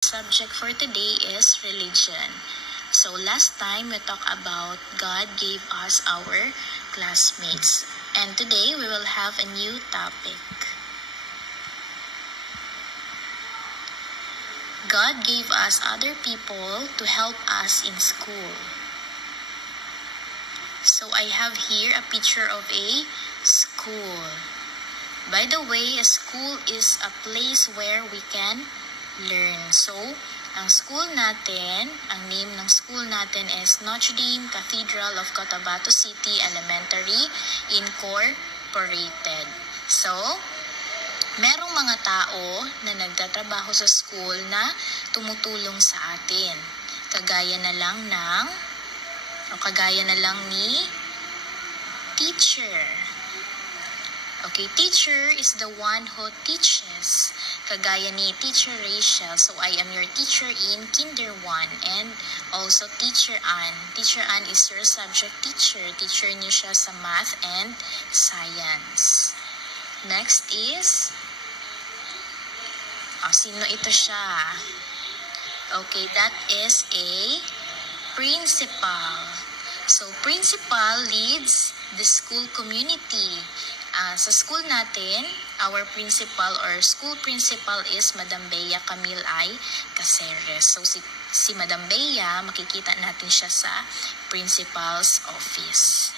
subject for today is religion. So last time we talked about God gave us our classmates. And today we will have a new topic. God gave us other people to help us in school. So I have here a picture of a school. By the way, a school is a place where we can learn. So, ang school natin, ang name ng school natin is Notre Dame Cathedral of Cotabato City Elementary Incorporated. So, merong mga tao na nagtatrabaho sa school na tumutulong sa atin. Kagaya na lang ni teacher. Okay, teacher is the one who teaches. Kagaya ni Teacher Rachel. So, I am your teacher in Kinder 1 and also Teacher Ann. Teacher Ann is your subject teacher. Teacher niyo siya sa math and science. Next is, sino ito siya? Okay, that is a principal. So, principal leads the school community. Sa school natin, our principal or school principal is Madam Bea Camille I. Caceres. So, si Madam Bea, makikita natin siya sa principal's office.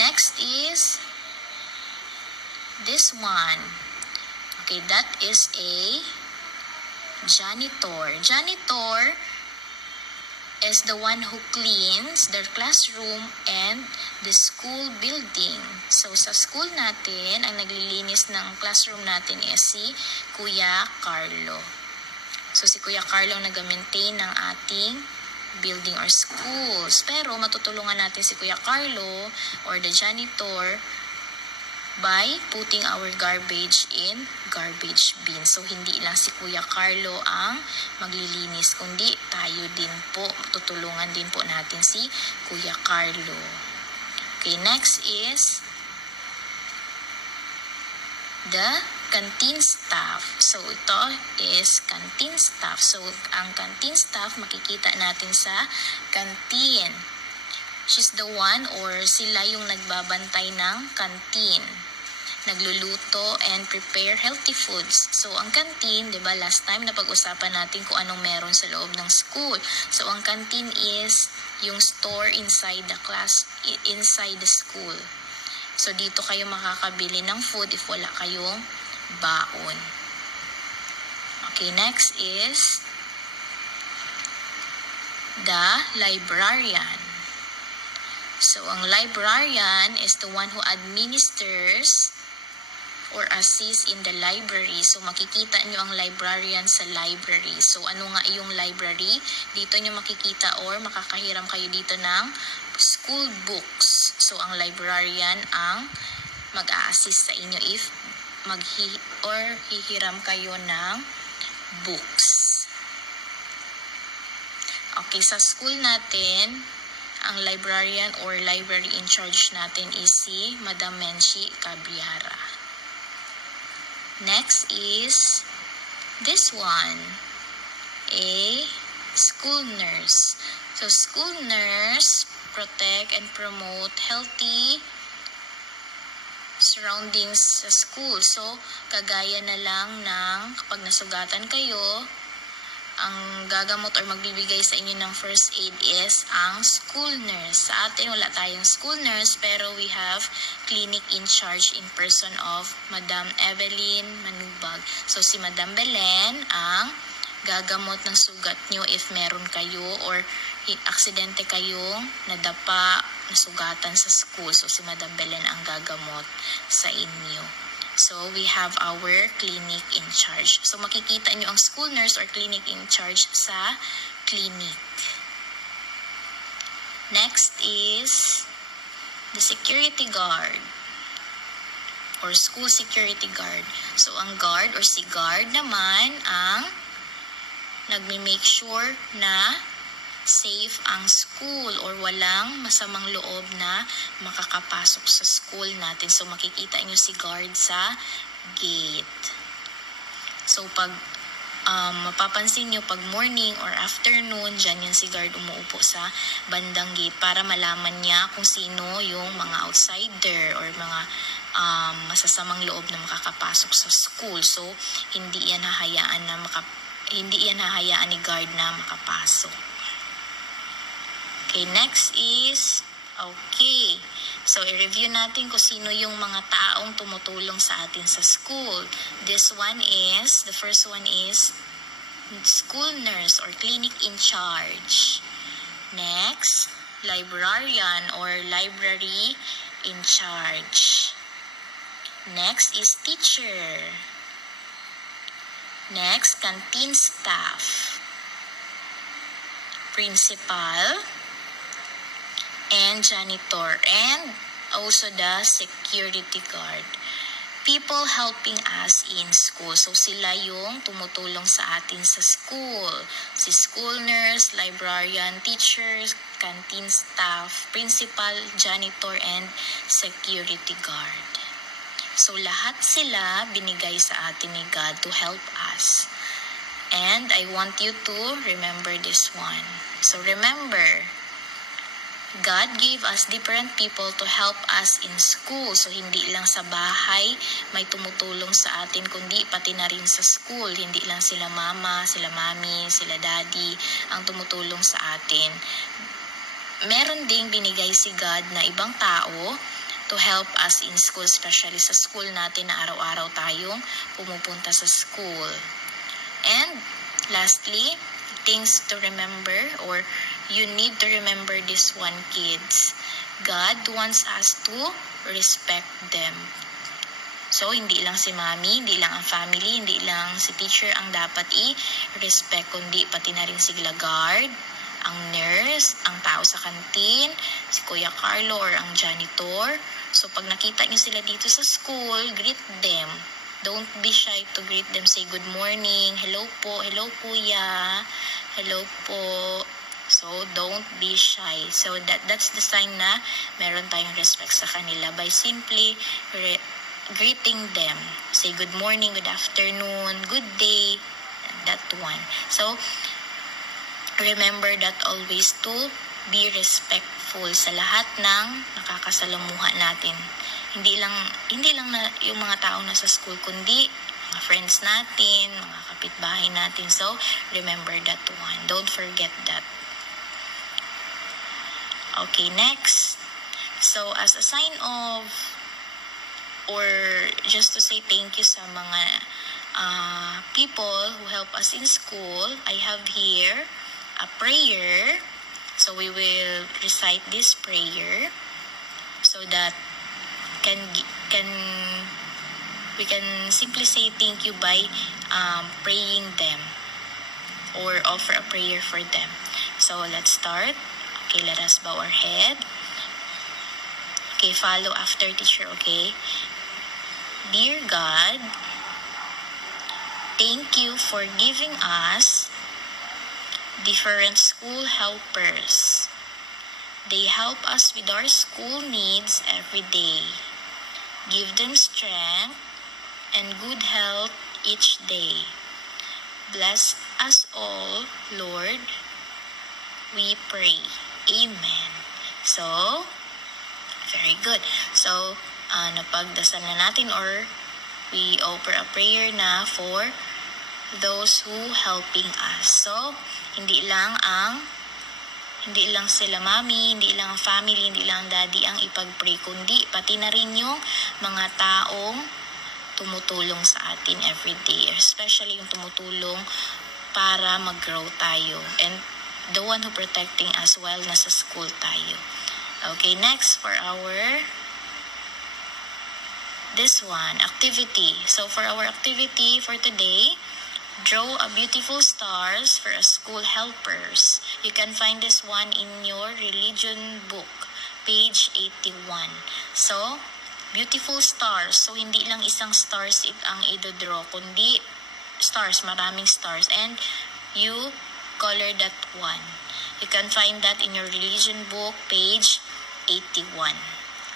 Next is this one. Okay, that is a janitor. Janitor is the one who cleans their classroom and the school building. So, sa school natin, ang naglilinis ng classroom natin is si Kuya Carlo. So, si Kuya Carlo ang nag-maintain ng ating building or schools. Pero, matutulungan natin si Kuya Carlo or the janitor by putting our garbage in garbage bin. So, hindi lang si Kuya Carlo ang maglilinis, kundi tayo din po. Tutulungan din po natin si Kuya Carlo. Okay, next is the canteen staff. So, ito is canteen staff. So, ang canteen staff makikita natin sa canteen. She's the one or sila yung nagbabantay ng canteen. Nagluluto and prepare healthy foods. So, ang canteen, di ba, last time napag-usapan natin kung anong meron sa loob ng school. So, ang canteen is yung store inside the class, inside the school. So, dito kayo makakabili ng food if wala kayong baon. Okay, next is the librarian. So, ang librarian is the one who administers or assist in the library. So, makikita nyo ang librarian sa library. So, ano nga yung library? Dito nyo makikita or makakahiram kayo dito ng school books. So, ang librarian ang mag-a-assist sa inyo if hihiram kayo ng books. Okay, sa school natin, ang librarian or library in charge natin is si Madam Menchi Cabiara. Next is this one, a school nurse. So, school nurse protect and promote healthy surroundings sa school. So, kagaya na lang ng kapag nasugatan kayo, ang gagamot or magbibigay sa inyo ng first aid is ang school nurse. Sa atin, wala tayong school nurse, pero we have clinic in charge in person of Madam Evelyn Manubag. So, si Madam Belen ang gagamot ng sugat nyo if meron kayo or aksidente kayong nadapa, nasugatan sa school. So, si Madam Belen ang gagamot sa inyo. So, we have our clinic in charge. So, makikita nyo ang school nurse or clinic in charge sa clinic. Next is the security guard or school security guard. So, ang guard or si guard naman ang nagme-make sure na safe ang school or walang masamang loob na makakapasok sa school natin. So, makikita nyo si guard sa gate. So, pag mapapansin nyo pag morning or afternoon, dyan yan si guard umuupo sa bandang gate para malaman niya kung sino yung mga outsider or mga masasamang loob na makakapasok sa school. So, hindi yan hahayaan ni guard na makapasok. Okay, next is, okay. So, i-review natin kung sino yung mga taong tumutulong sa atin sa school. The first one is school nurse or clinic in charge. Next, librarian or library in charge. Next is teacher. Next, canteen staff, principal, and janitor, and also the security guard. People helping us in school. So, sila yung tumutulong sa atin sa school. Si school nurse, librarian, teachers, canteen staff, principal, janitor, and security guard. So, lahat sila binigay sa atin ni God to help us. And I want you to remember this one. So, remember, God gave us different people to help us in school. So, hindi lang sa bahay may tumutulong sa atin, kundi pati na rin sa school. Hindi lang sila mama, sila mami, sila daddy ang tumutulong sa atin. Meron ding binigay si God na ibang tao to help us in school, especially sa school natin na araw-araw tayong pumupunta sa school. And lastly, things to remember, or you need to remember this one, kids. God wants us to respect them. So, hindi lang si mommy, hindi lang ang family, hindi lang si teacher ang dapat i-respect, kundi pati na rin si guard, ang nurse, ang tao sa kantin, si Kuya Carlo or ang janitor. So, pag nakita niyo sila dito sa school, greet them. Don't be shy to greet them. Say good morning, hello po, hello kuya, hello po. So, don't be shy. So, that's the sign na meron tayong respect sa kanila by simply greeting them. Say good morning, good afternoon, good day, that one. So, remember that always to be respectful sa lahat ng nakakasalamuha natin. Hindi lang na yung mga taong nasa school, kundi mga friends natin, mga kapitbahay natin. So, remember that one. Don't forget that. Okay, next. So, as a sign of, or just to say thank you sa mga people who help us in school, I have here a prayer. So, we will recite this prayer so that we can simply say thank you by praying them or offer a prayer for them. So, let's start. Okay, let us bow our head. Okay, follow after teacher, okay? Dear God, thank you for giving us different school helpers. They help us with our school needs every day. Give them strength and good health each day. Bless us all, Lord, we pray. Amen. So, very good. So, napagdasal na natin, or we offer a prayer na for those who helping us. So, hindi lang sila mami, hindi lang ang family, hindi lang daddy ang ipag-pray, kundi pati na rin yung mga taong tumutulong sa atin every day, especially yung tumutulong para mag-grow tayo, and the one who protecting us while nasa school tayo. Okay, next for our this one, activity. So for our activity for today, draw a beautiful stars for a school helpers. You can find this one in your religion book, page 81. So, beautiful stars. So, hindi lang isang stars ang i-draw, kundi stars, maraming stars. And you color that one. You can find that in your religion book, page 81.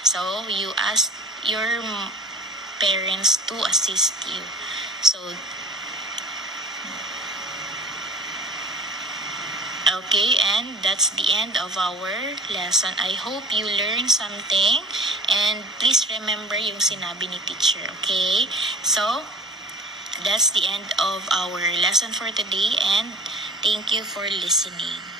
So, you ask your parents to assist you. So, Okay, and that's the end of our lesson. I hope you learned something and please remember yung sinabi ni teacher, okay? So, that's the end of our lesson for today and thank you for listening.